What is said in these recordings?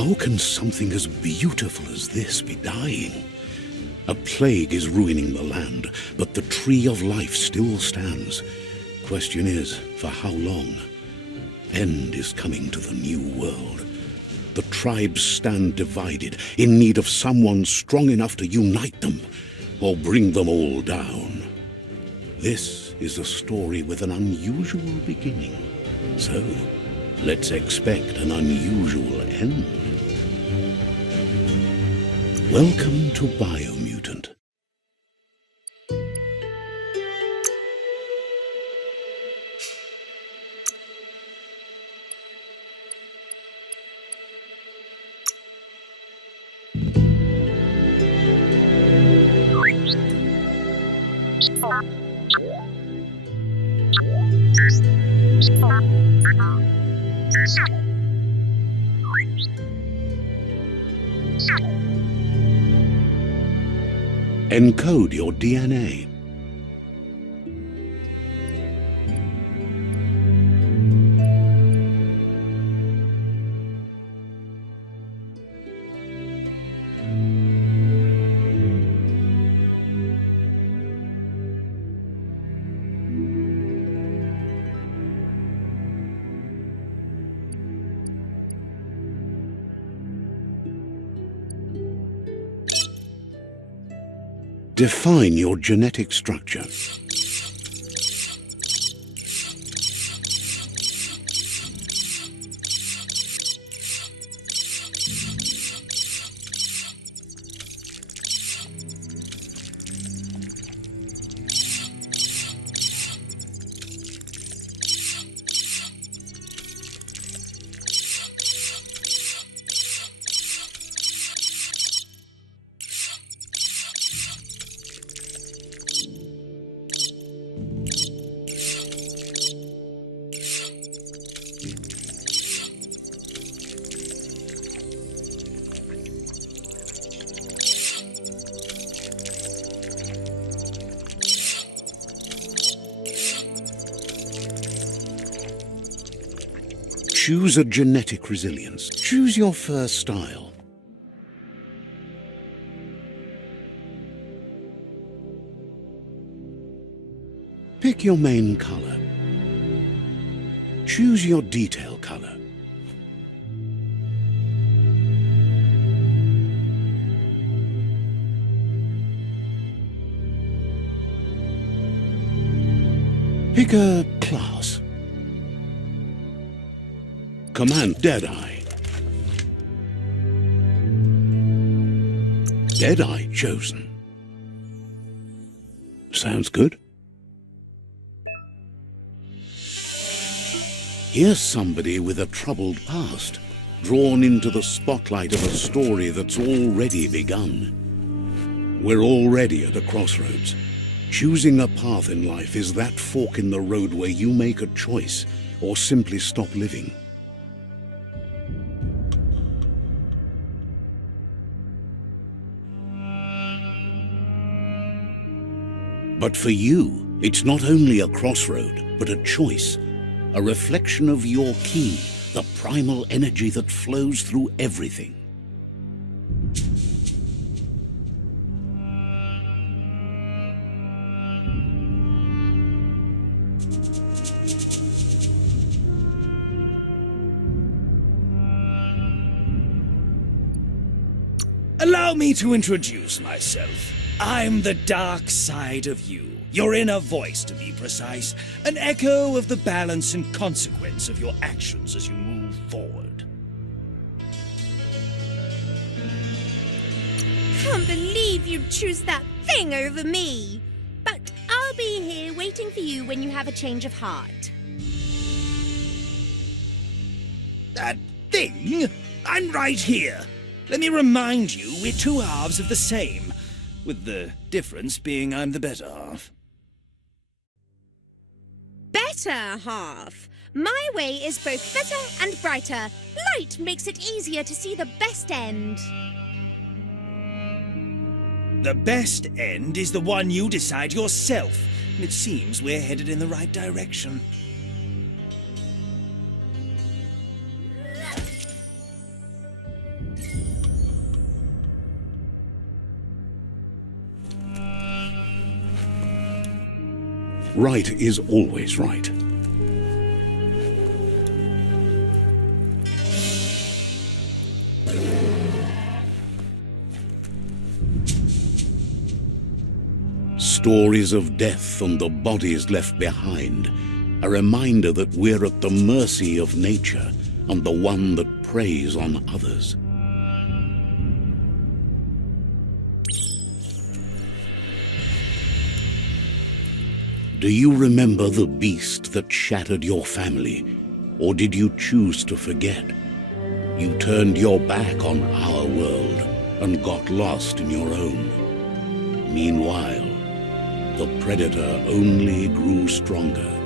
How can something as beautiful as this be dying? A plague is ruining the land, but the tree of life still stands. Question is, for how long? End is coming to the new world. The tribes stand divided, in need of someone strong enough to unite them, or bring them all down. This is a story with an unusual beginning. So, let's expect an unusual end. Welcome to Biomutant. Encode your DNA. Define your genetic structure. Choose a genetic resilience. Choose your first style. Pick your main color. Choose your detail color. Pick a class. Command Deadeye. Deadeye chosen. Sounds good. Here's somebody with a troubled past, drawn into the spotlight of a story that's already begun. We're already at a crossroads. Choosing a path in life is that fork in the road where you make a choice or simply stop living. But for you, it's not only a crossroad, but a choice, a reflection of your key, the primal energy that flows through everything. Allow me to introduce myself. I'm the dark side of you, your inner voice to be precise, an echo of the balance and consequence of your actions as you move forward. Can't believe you'd choose that thing over me. But I'll be here waiting for you when you have a change of heart. That thing? I'm right here. Let me remind you, we're two halves of the same, with the difference being I'm the better half. Better half? My way is both better and brighter. Light makes it easier to see the best end. The best end is the one you decide yourself, and it seems we're headed in the right direction. Right is always right. Stories of death and the bodies left behind, a reminder that we're at the mercy of nature and the one that preys on others. Do you remember the beast that shattered your family, or did you choose to forget? You turned your back on our world and got lost in your own. Meanwhile, the predator only grew stronger.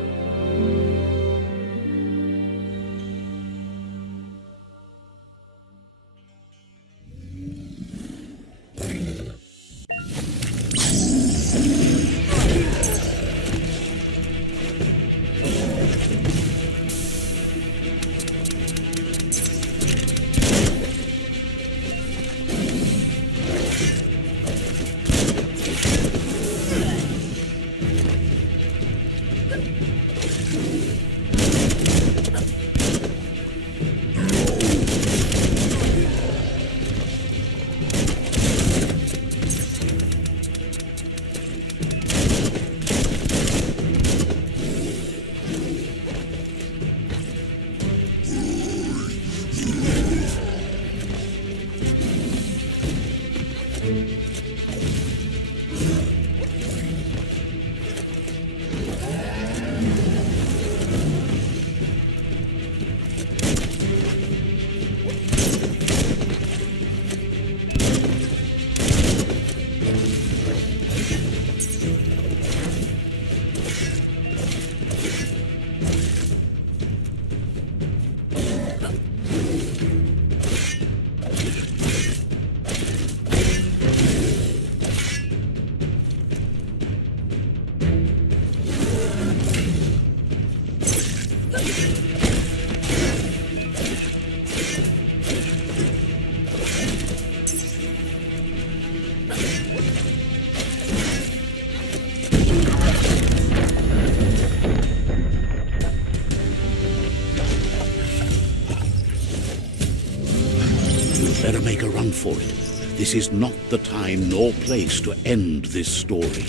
Better make a run for it. This is not the time nor place to end this story.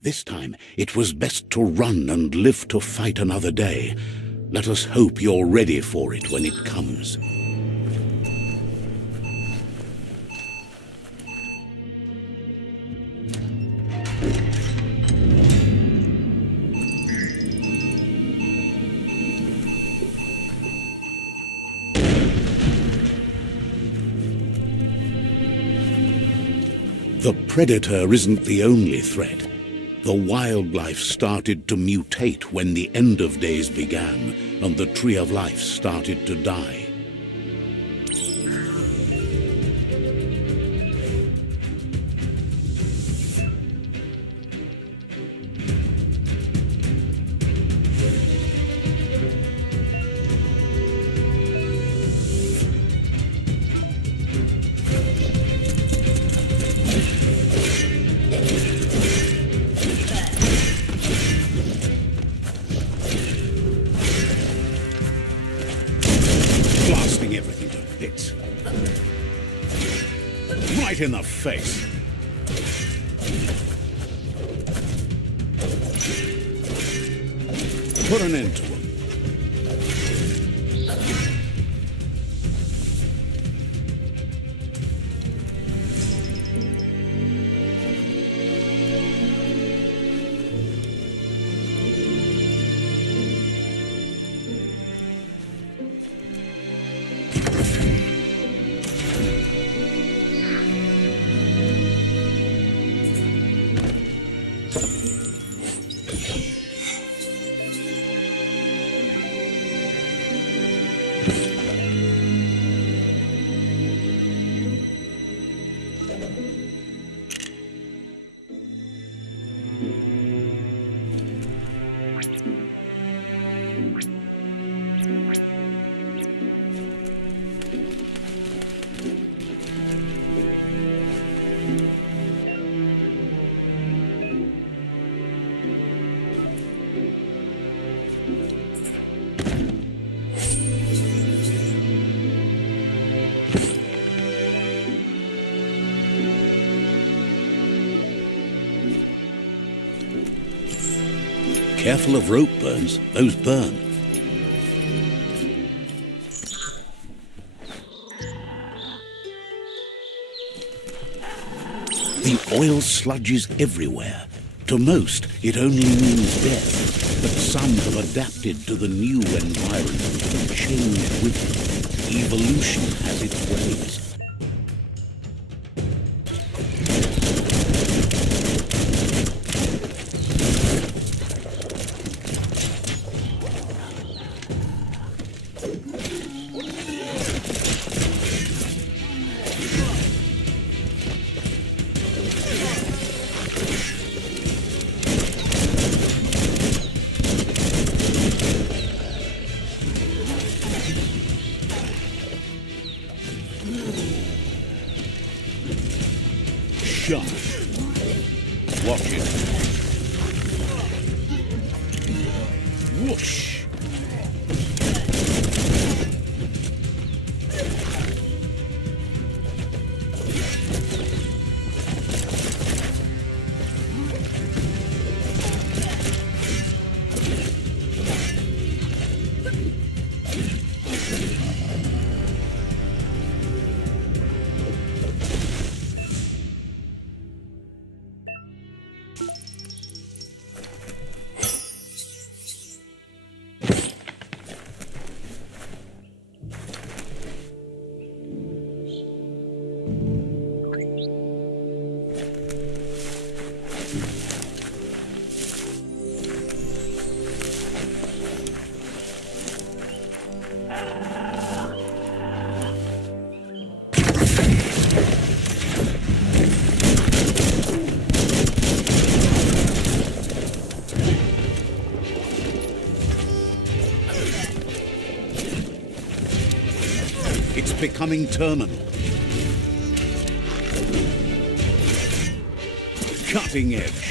This time, it was best to run and live to fight another day. Let us hope you're ready for it when it comes. The predator isn't the only threat. The wildlife started to mutate when the end of days began, and the tree of life started to die. Blasting everything to bits. Right in the face. Put an end to him. Careful of rope burns. Those burn. The oil sludges everywhere. To most, it only means death, but some have adapted to the new environment and changed with it. Evolution has its ways. Shot. Watch it. Whoosh. It's becoming terminal. Cutting edge.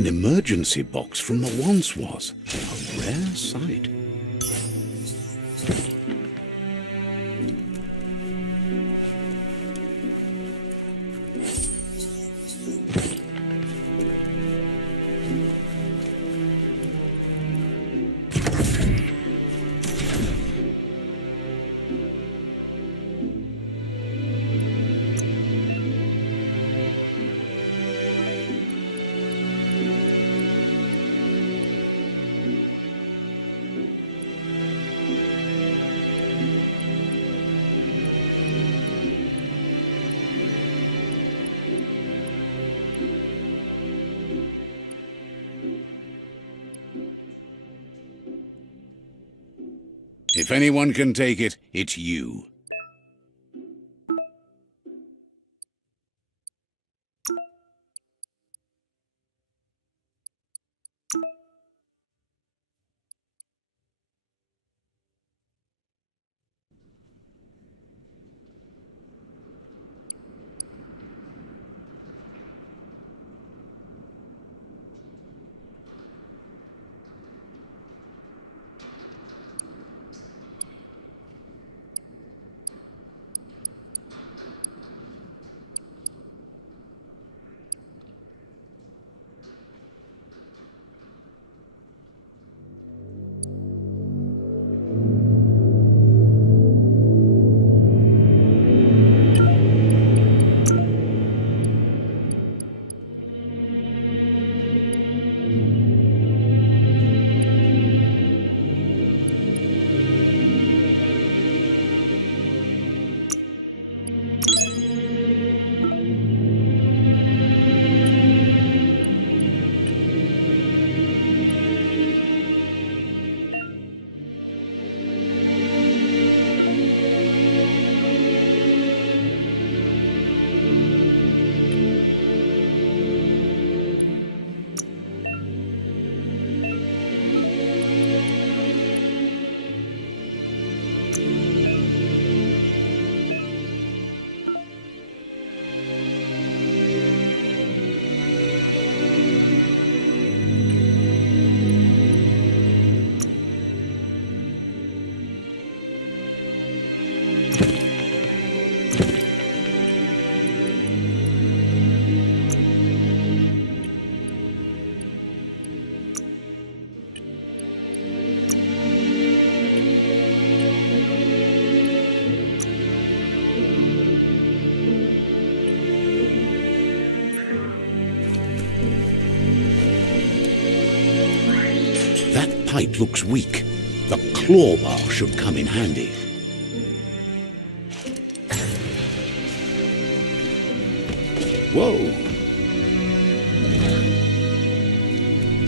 An emergency box from the once was. A rare sight. If anyone can take it, it's you. That pipe looks weak. The claw bar should come in handy. Whoa!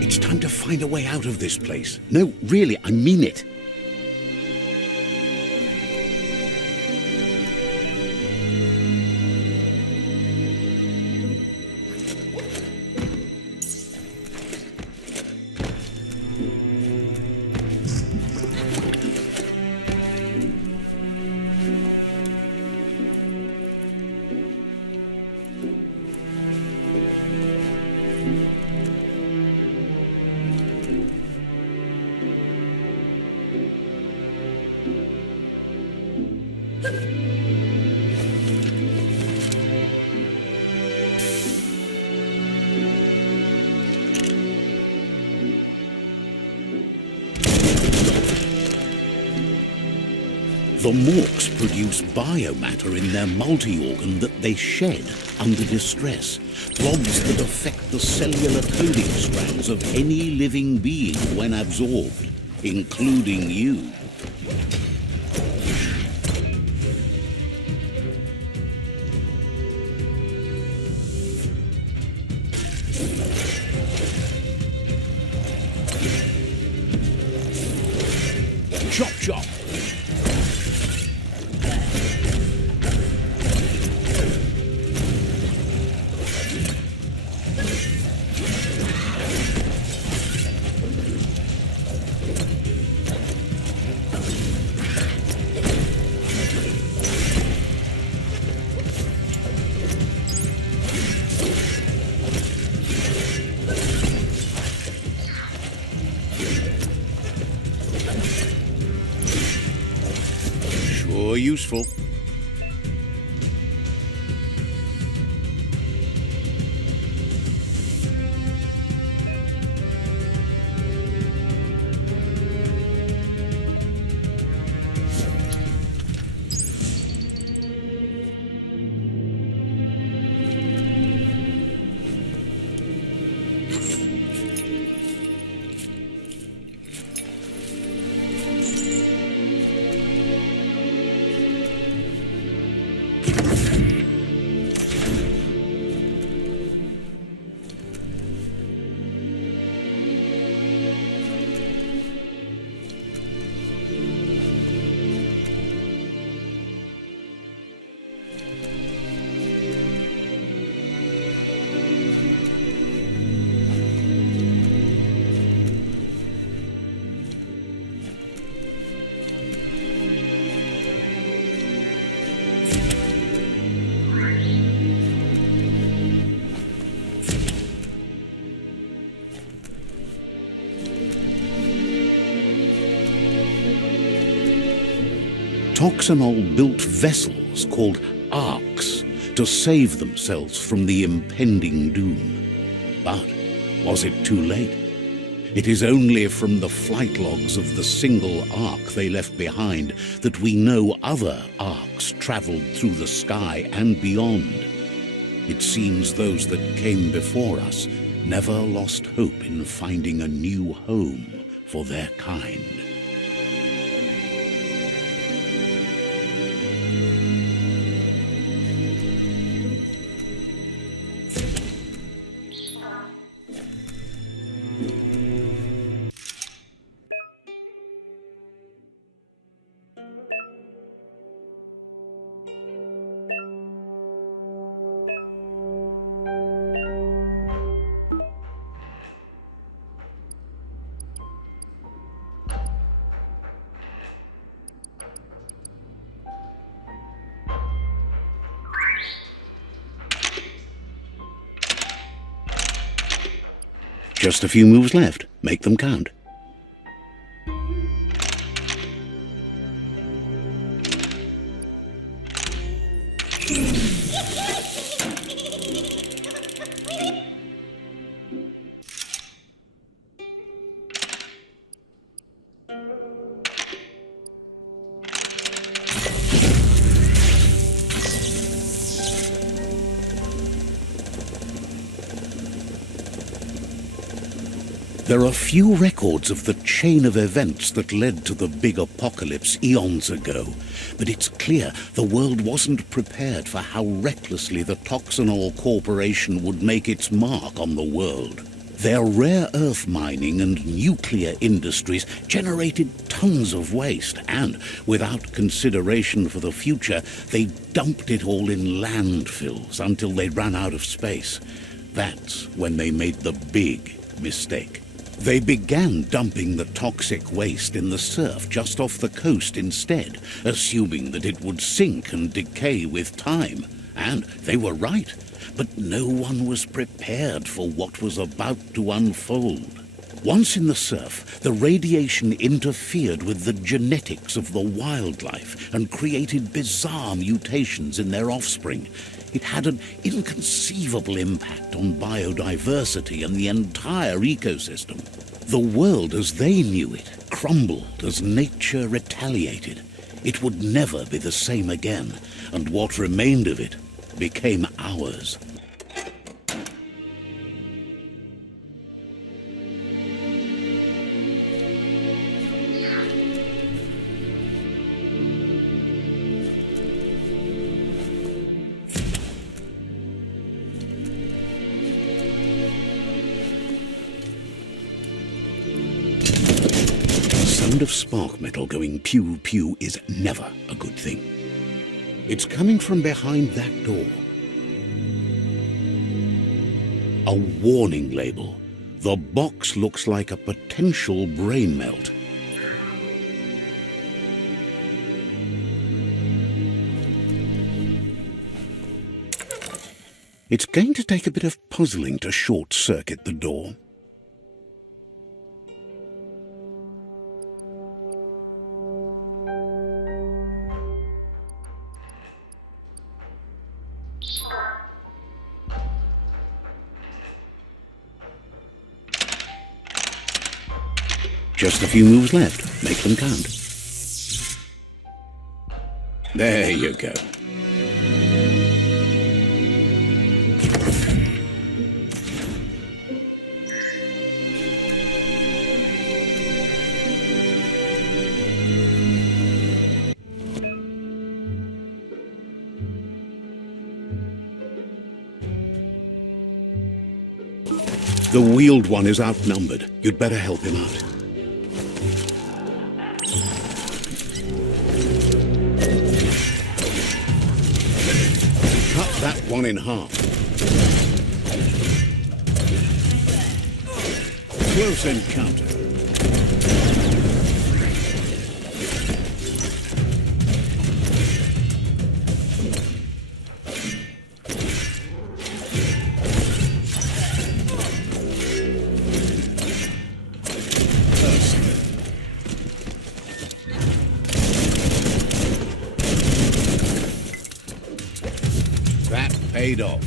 It's time to find a way out of this place. No, really, I mean it. The morks produce biomatter in their multi-organ that they shed under distress, blobs that affect the cellular coding strands of any living being when absorbed, including you. Chop chop! useful. Toxanol built vessels called arks to save themselves from the impending doom. But was it too late? It is only from the flight logs of the single ark they left behind that we know other arks traveled through the sky and beyond. It seems those that came before us never lost hope in finding a new home for their kind. Just a few moves left. Make them count. There are few records of the chain of events that led to the big apocalypse eons ago, but it's clear the world wasn't prepared for how recklessly the Toxanol Corporation would make its mark on the world. Their rare earth mining and nuclear industries generated tons of waste, and, without consideration for the future, they dumped it all in landfills until they ran out of space. That's when they made the big mistake. They began dumping the toxic waste in the surf just off the coast instead, assuming that it would sink and decay with time. And they were right, but no one was prepared for what was about to unfold. Once in the surf, the radiation interfered with the genetics of the wildlife and created bizarre mutations in their offspring. It had an inconceivable impact on biodiversity and the entire ecosystem. The world as they knew it crumbled as nature retaliated. It would never be the same again, and what remained of it became ours. Of spark metal going pew pew is never a good thing. It's coming from behind that door. A warning label. The box looks like a potential brain melt. It's going to take a bit of puzzling to short-circuit the door. Just a few moves left. Make them count. There you go. The wheeled one is outnumbered. You'd better help him out. Cut that one in half. Close encounter. That paid off.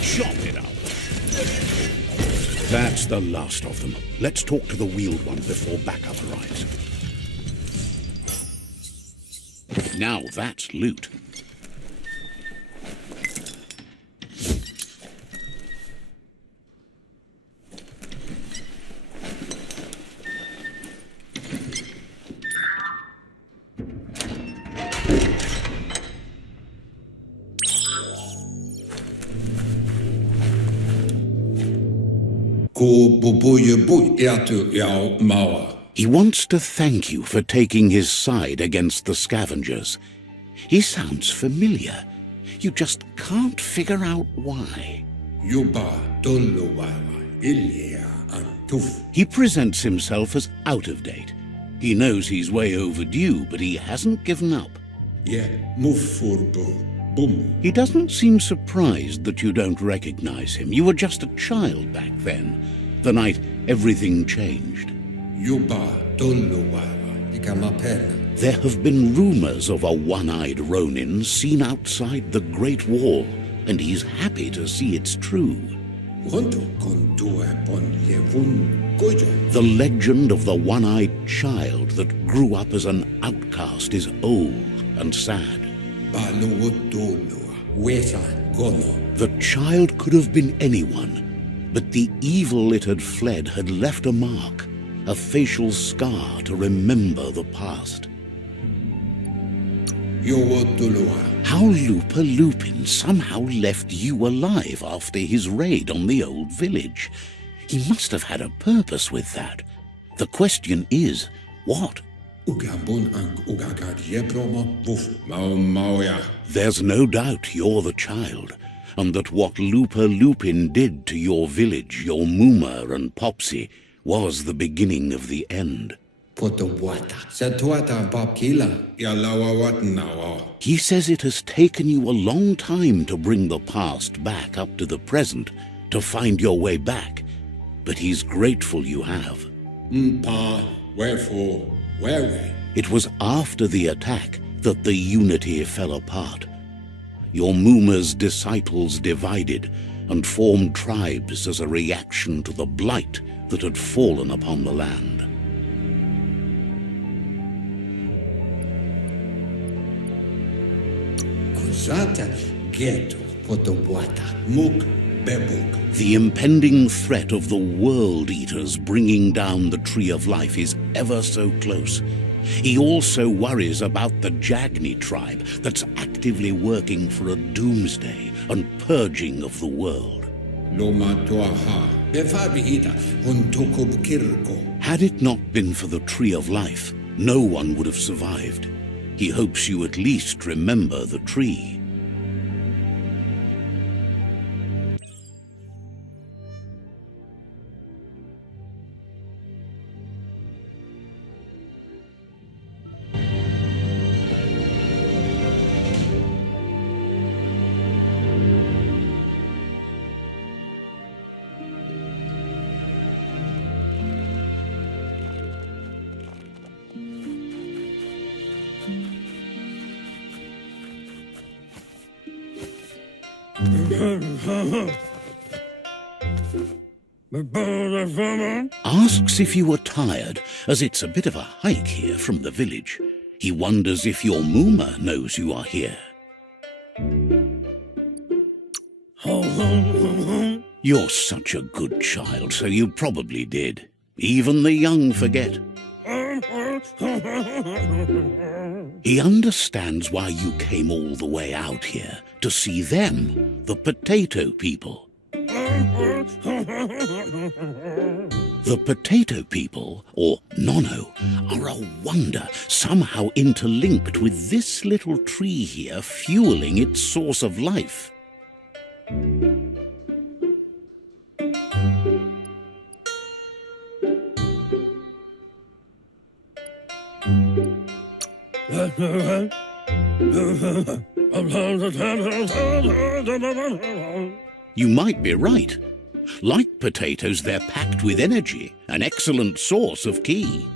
Chop it up. That's the last of them. Let's talk to the wheeled one before backup arrives. Now that's loot. He wants to thank you for taking his side against the scavengers. He sounds familiar. You just can't figure out why. He presents himself as out of date. He knows he's way overdue, but he hasn't given up. He doesn't seem surprised that you don't recognize him. You were just a child back then, the night everything changed. There have been rumors of a one-eyed Ronin seen outside the Great Wall, and he's happy to see it's true. The legend of the one-eyed child that grew up as an outcast is old and sad. The child could have been anyone, but the evil it had fled had left a mark, a facial scar to remember the past. How Lupa Lupin somehow left you alive after his raid on the old village. He must have had a purpose with that. The question is, what? There's no doubt you're the child, and that what Lupa Lupin did to your village, your Muma and Popsy, was the beginning of the end. He says it has taken you a long time to bring the past back up to the present, to find your way back, but he's grateful you have. Wherefore? It was after the attack that the unity fell apart. Your Muma's disciples divided and formed tribes as a reaction to the blight that had fallen upon the land. The impending threat of the World Eaters bringing down the Tree of Life is ever so close. He also worries about the Jagni tribe that's actively working for a doomsday and purging of the world. Had it not been for the Tree of Life, no one would have survived. He hopes you at least remember the tree. Asks if you are tired, as it's a bit of a hike here from the village. He wonders if your Mooma knows you are here. You're such a good child, so you probably did. Even the young forget. He understands why you came all the way out here, to see them, the potato people. The potato people, or Nono, are a wonder, somehow interlinked with this little tree here fueling its source of life. You might be right. Like potatoes, they're packed with energy, an excellent source of ki.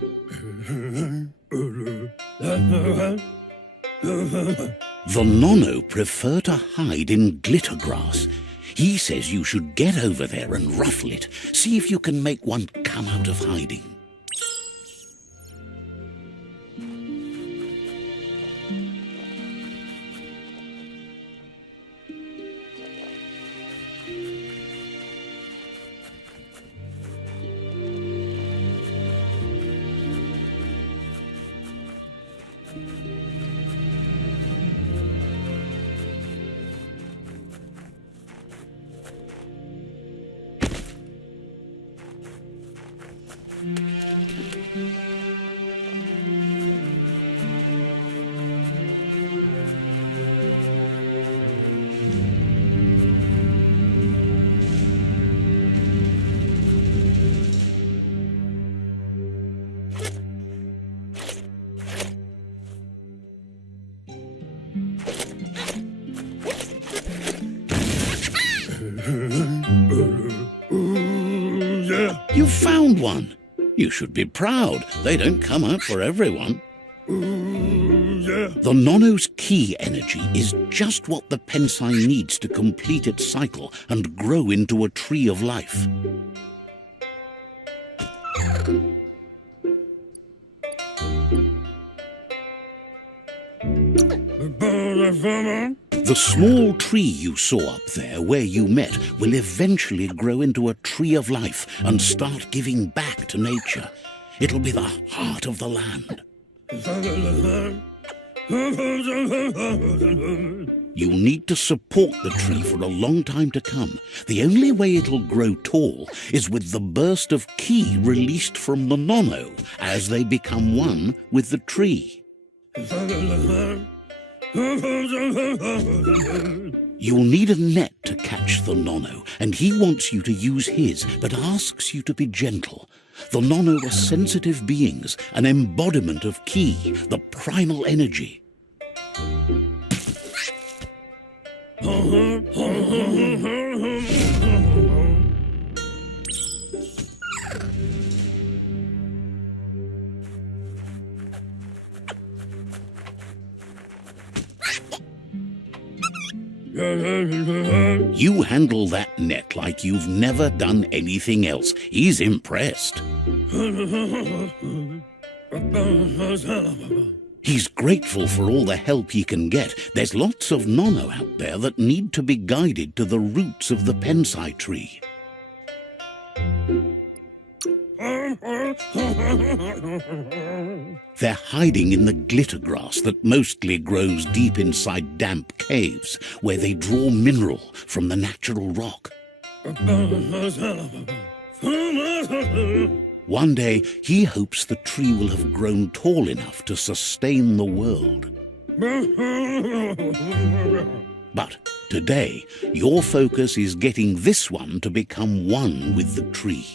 The Nono prefer to hide in glitter grass. He says you should get over there and ruffle it. See if you can make one come out of hiding. You found one. You should be proud. They don't come out for everyone. The Nono's ki energy is just what the Pensai needs to complete its cycle and grow into a tree of life. The small tree you saw up there where you met will eventually grow into a tree of life and start giving back to nature. It'll be the heart of the land. You'll need to support the tree for a long time to come. The only way it'll grow tall is with the burst of ki released from the Nono as they become one with the tree. You'll need a net to catch the Nono, and he wants you to use his, but asks you to be gentle. The Nono are sensitive beings, an embodiment of ki, the primal energy. You handle that net like you've never done anything else. He's impressed. He's grateful for all the help he can get. There's lots of Nono out there that need to be guided to the roots of the Pensai tree. They're hiding in the glitter grass that mostly grows deep inside damp caves, where they draw mineral from the natural rock. One day, he hopes the tree will have grown tall enough to sustain the world. But today, your focus is getting this one to become one with the tree.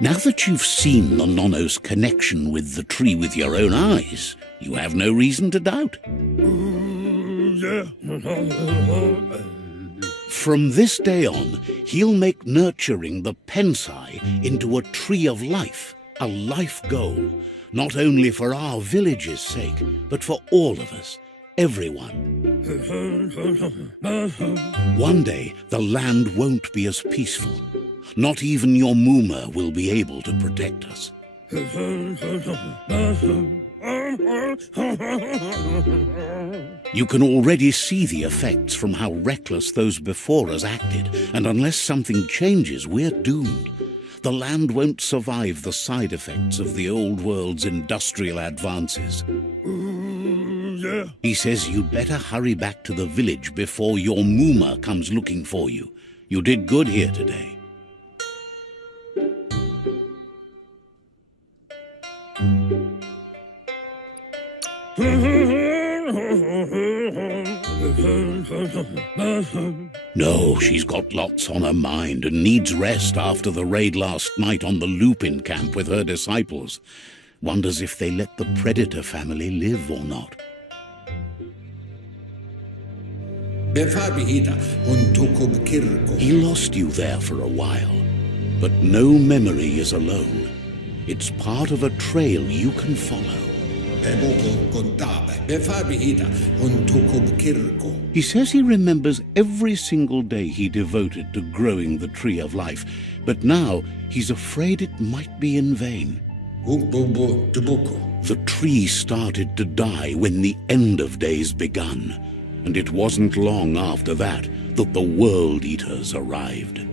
Now that you've seen the Nono's connection with the tree with your own eyes, you have no reason to doubt. From this day on, he'll make nurturing the Pensai into a tree of life, a life goal, not only for our village's sake, but for all of us, everyone. One day, the land won't be as peaceful. Not even your Muma will be able to protect us. You can already see the effects from how reckless those before us acted, and unless something changes, we're doomed. The land won't survive the side effects of the old world's industrial advances. He says you'd better hurry back to the village before your Muma comes looking for you. You did good here today. No, she's got lots on her mind and needs rest after the raid last night on the Lupin camp with her disciples. Wonders if they let the Predator family live or not. He lost you there for a while, but no memory is alone. It's part of a trail you can follow. He says he remembers every single day he devoted to growing the Tree of Life, but now he's afraid it might be in vain. The tree started to die when the end of days begun, and it wasn't long after that that the World Eaters arrived.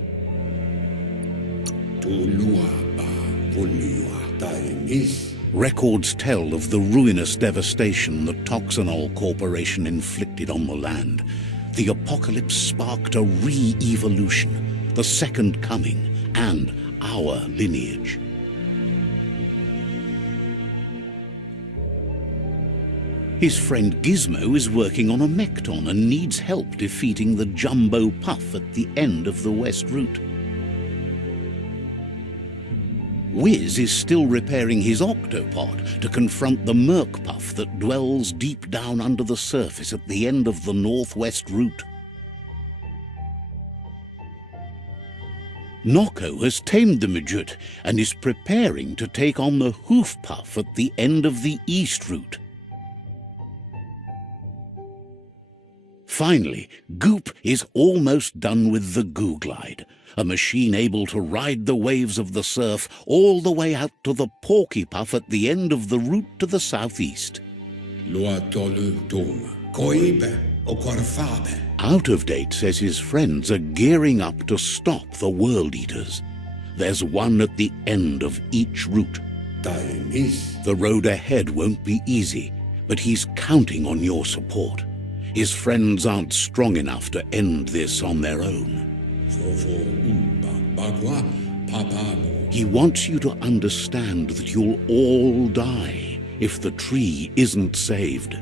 Records tell of the ruinous devastation the Toxanol Corporation inflicted on the land. The apocalypse sparked a re-evolution, the second coming, and our lineage. His friend Gizmo is working on a Mekton and needs help defeating the Jumbo Puff at the end of the West Route. Wiz is still repairing his octopod to confront the Merc Puff that dwells deep down under the surface at the end of the Northwest Route. Noko has tamed the Midget and is preparing to take on the Hoof Puff at the end of the East Route. Finally, Goop is almost done with the Googlide, a machine able to ride the waves of the surf all the way out to the Porky Puff at the end of the route to the southeast. Out of Date says his friends are gearing up to stop the World Eaters. There's one at the end of each route. The road ahead won't be easy, but he's counting on your support. His friends aren't strong enough to end this on their own. He wants you to understand that you'll all die if the tree isn't saved.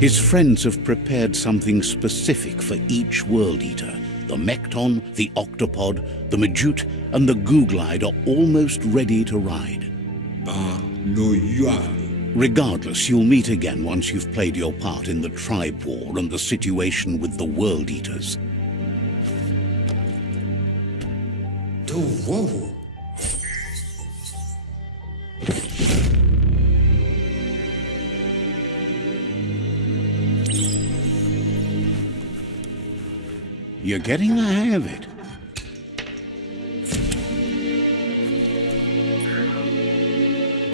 His friends have prepared something specific for each World Eater. The Mekton, the Octopod, the Majute, and the Googlide are almost ready to ride. Regardless, you'll meet again once you've played your part in the tribe war and the situation with the World Eaters. You're getting the hang of it.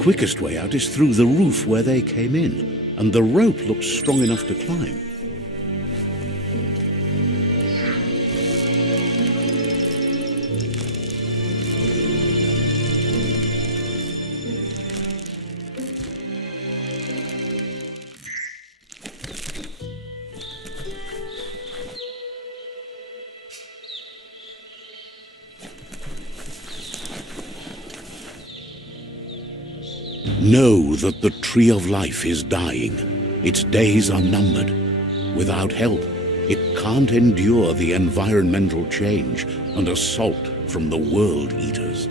Quickest way out is through the roof where they came in, and the rope looks strong enough to climb. Know that the Tree of Life is dying. Its days are numbered. Without help, it can't endure the environmental change and assault from the World Eaters.